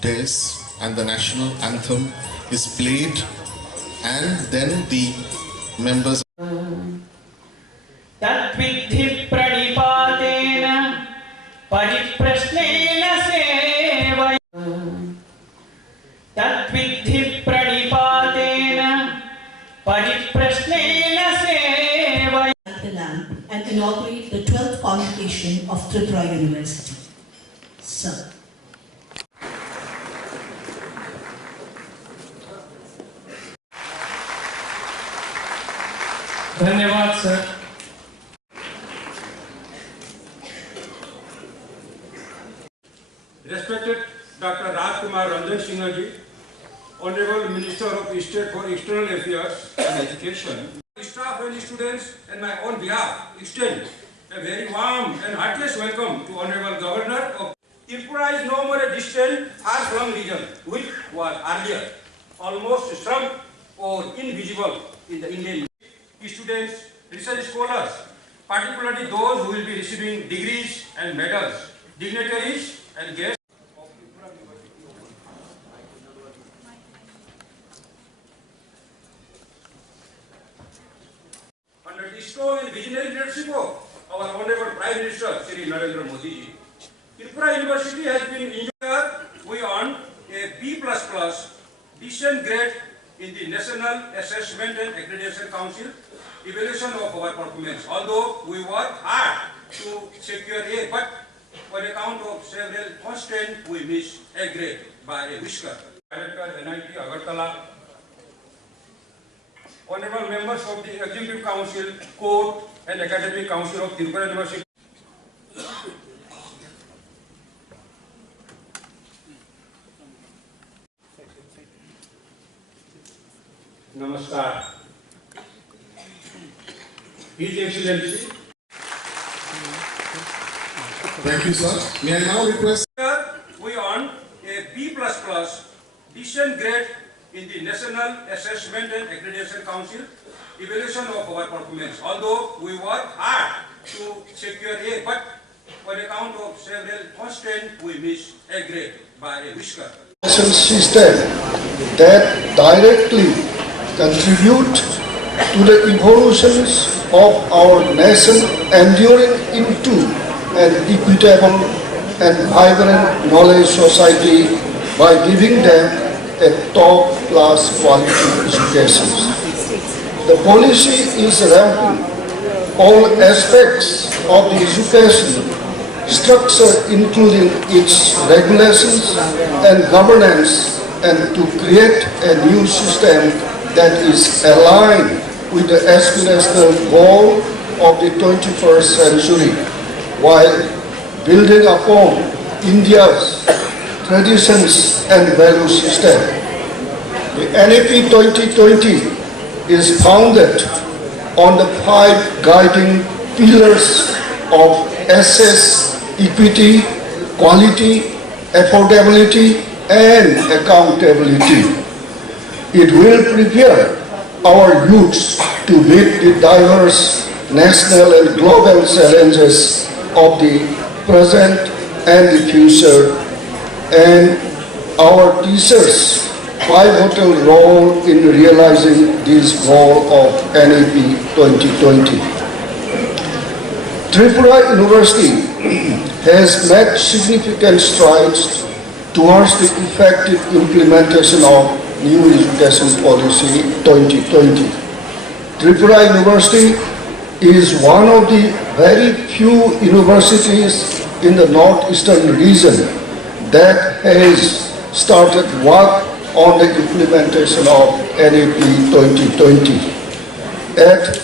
dais and the national anthem is played, and then the members Tatvidhi pranipatena pariprasnena sevaya. Tatvidhi pranipatena pariprasnena sevaya. The lamp and inaugurate the 12th Convocation of Tripura University. Sir. धन्यवाद sir. Respected Dr. Rajkumar Ranjan Singh ji, Honorable Minister of State for External Affairs and Education, staff and students, and my own behalf, extend a very warm and heartiest welcome to Honorable Governor of Tripura. Is no more a distant, far-flung region, which was earlier almost shrunk or invisible in the Indian. Students, research scholars, particularly those who will be receiving degrees and medals, dignitaries and guests. Under the strong and visionary leadership of our Honorable Prime Minister, Shri Narendra Modi ji, Tripura University has been enjoyed. We earned a B++ decent grade in the National Assessment and Accreditation Council evaluation of our performance. Although we worked hard to secure A, but on account of several constraints, we missed A grade by a whisker. Director, NIT Agartala, honorable members of the Executive Council, Court and Academic Council of Tripura University. Namaskar. His Excellency. Thank you, sir. May I now request? We earned a B++ decent grade in the National Assessment and Accreditation Council evaluation of our performance. Although we worked hard to secure A, but on account of several constraints, we missed A grade by a whisker. System that directly contribute to the evolutions of our nation, enduring into an equitable and vibrant knowledge society by giving them a top-class quality education. The policy is ramping all aspects of the education structure, including its regulations and governance, and to create a new system that is aligned with the aspirational goal of the 21st century, while building upon India's traditions and value system. The NAP 2020 is founded on the 5 guiding pillars of access, equity, quality, affordability, and accountability. It will prepare our youths to meet the diverse national and global challenges of the present and the future, and our teachers' pivotal role in realizing this goal of NAP 2020. Tripura University has made significant strides towards the effective implementation of New Education Policy 2020. Tripura University is one of the very few universities in the northeastern region that has started work on the implementation of NAP 2020. At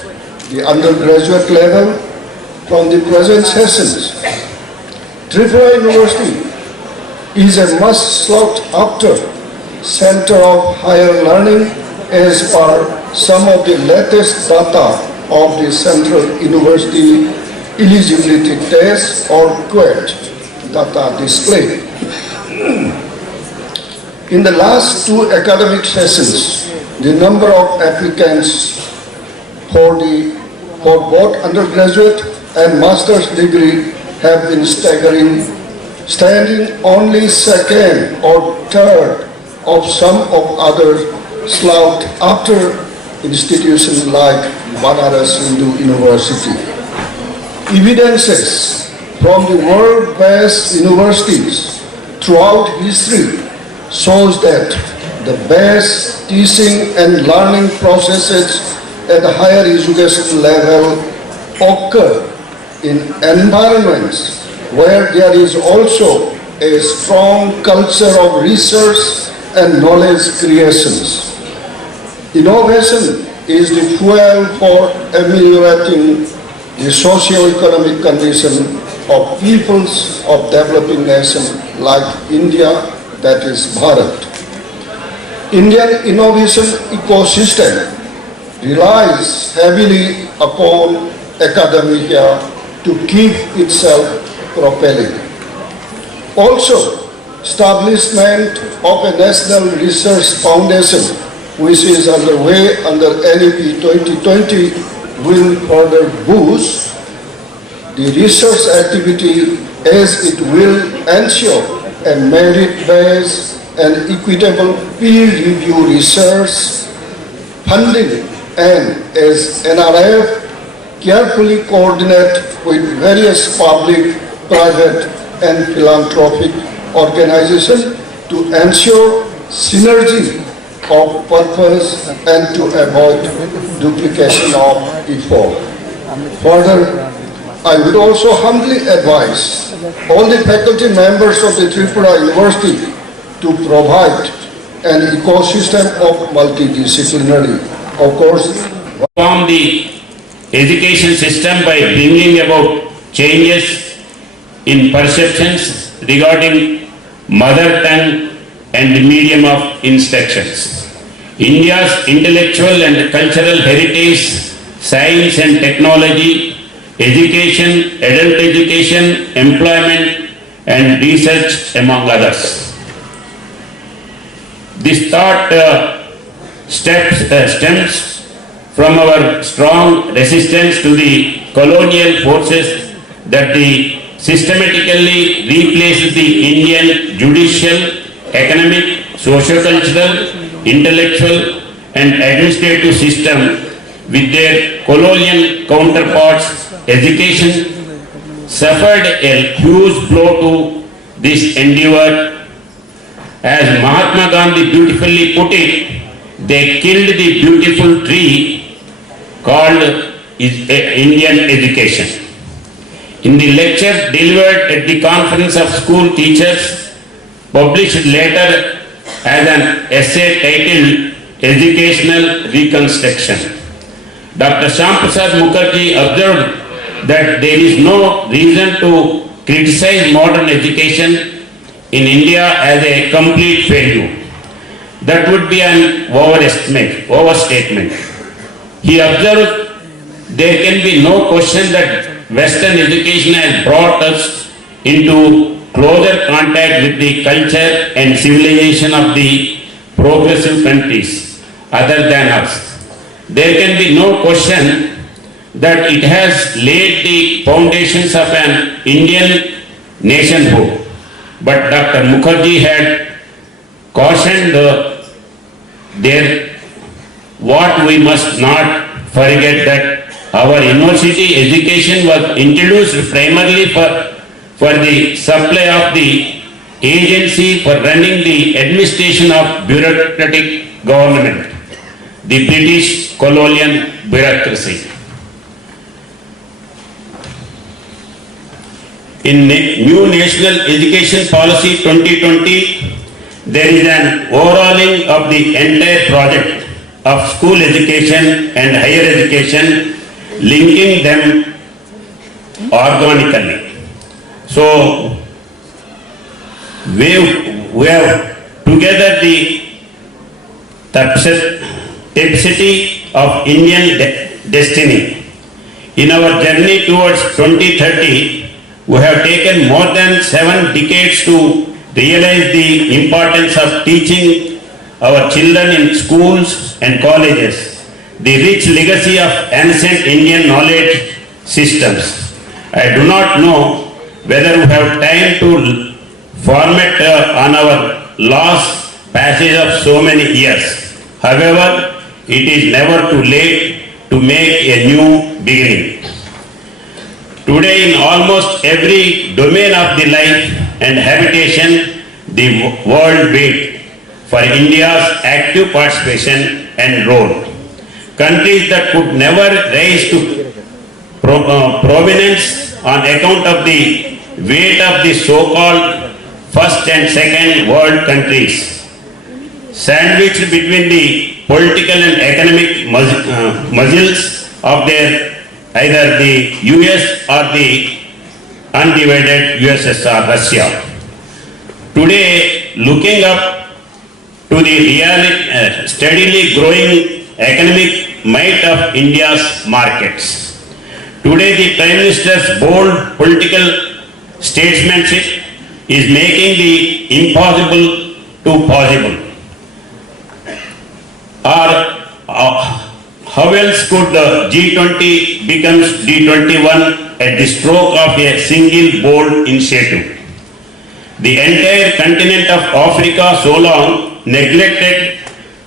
the undergraduate level, from the present sessions, Tripura University is a much sought after center of higher learning as per some of the latest data of the Central University Eligibility Test or QUET data displayed. In the last 2 academic sessions, the number of applicants for both undergraduate and master's degree have been staggering standing only second or third of some of other sought after institutions like Banaras Hindu University. Evidences from the world-best universities throughout history shows that the best teaching and learning processes at the higher education level occur in environments where there is also a strong culture of research and knowledge creations. Innovation is the fuel for ameliorating the socio-economic condition of peoples of developing nations like India, that is Bharat. Indian innovation ecosystem relies heavily upon academia to keep itself propelling. Also, establishment of a National Research Foundation, which is underway under NEP 2020, will further boost the research activity as it will ensure a merit-based and equitable peer-review research funding, and as NRF carefully coordinate with various public, private and philanthropic organizations to ensure synergy of purpose and to avoid duplication of effort. Further, I would also humbly advise all the faculty members of the Tripura University to provide an ecosystem of multidisciplinary, of course, reform the education system by bringing about changes in perceptions regarding mother tongue and the medium of instructions. India's intellectual and cultural heritage, science and technology, education, adult education, employment and research among others. This thought stems from our strong resistance to the colonial forces that systematically replaced the Indian judicial, economic, socio-cultural, intellectual and administrative system with their colonial counterparts. Education suffered a huge blow to this endeavor. As Mahatma Gandhi beautifully put it, they killed the beautiful tree called Indian education. In the lecture delivered at the Conference of School Teachers, published later as an essay titled Educational Reconstruction, Dr. Shyamprasad Mukherjee observed that there is no reason to criticize modern education in India as a complete failure. That would be an overstatement. He observed there can be no question that Western education has brought us into closer contact with the culture and civilization of the progressive countries other than us. There can be no question that it has laid the foundations of an Indian nationhood. But Dr. Mukherjee had cautioned what we must not forget, that our university education was introduced primarily for the supply of the agency for running the administration of bureaucratic government, the British colonial bureaucracy. In New National Education Policy 2020, there is an overhauling of the entire project of school education and higher education, linking them organically. So, we have together the tapestry of Indian destiny. In our journey towards 2030, we have taken more than 7 decades to realize the importance of teaching our children in schools and colleges the rich legacy of ancient Indian knowledge systems. I do not know whether we have time to format on our lost passage of so many years. However, it is never too late to make a new beginning. Today, in almost every domain of the life and habitation, the world waits for India's active participation and role. Countries that could never rise to prominence on account of the weight of the so-called first and second world countries, sandwiched between the political and economic muscles of their either the US or the undivided USSR Russia. Today, looking up to the steadily growing economic might of India's markets. Today, the Prime Minister's bold political statesmanship is making the impossible to possible. How else could the G20 become G21 at the stroke of a single bold initiative? The entire continent of Africa, so long neglected,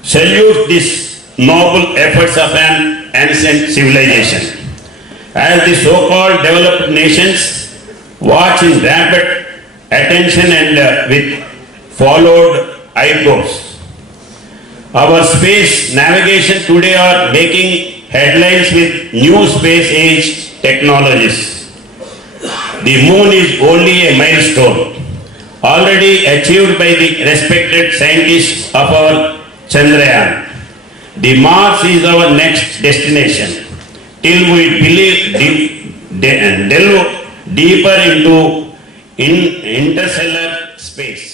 salutes these noble efforts of an ancient civilization. As the so-called developed nations watch in rapt attention and with followed eyebrows. Our space navigation today are making headlines with new space age technologies. The moon is only a milestone, already achieved by the respected scientists of our Chandrayaan. The Mars is our next destination, till we delve deeper into interstellar space.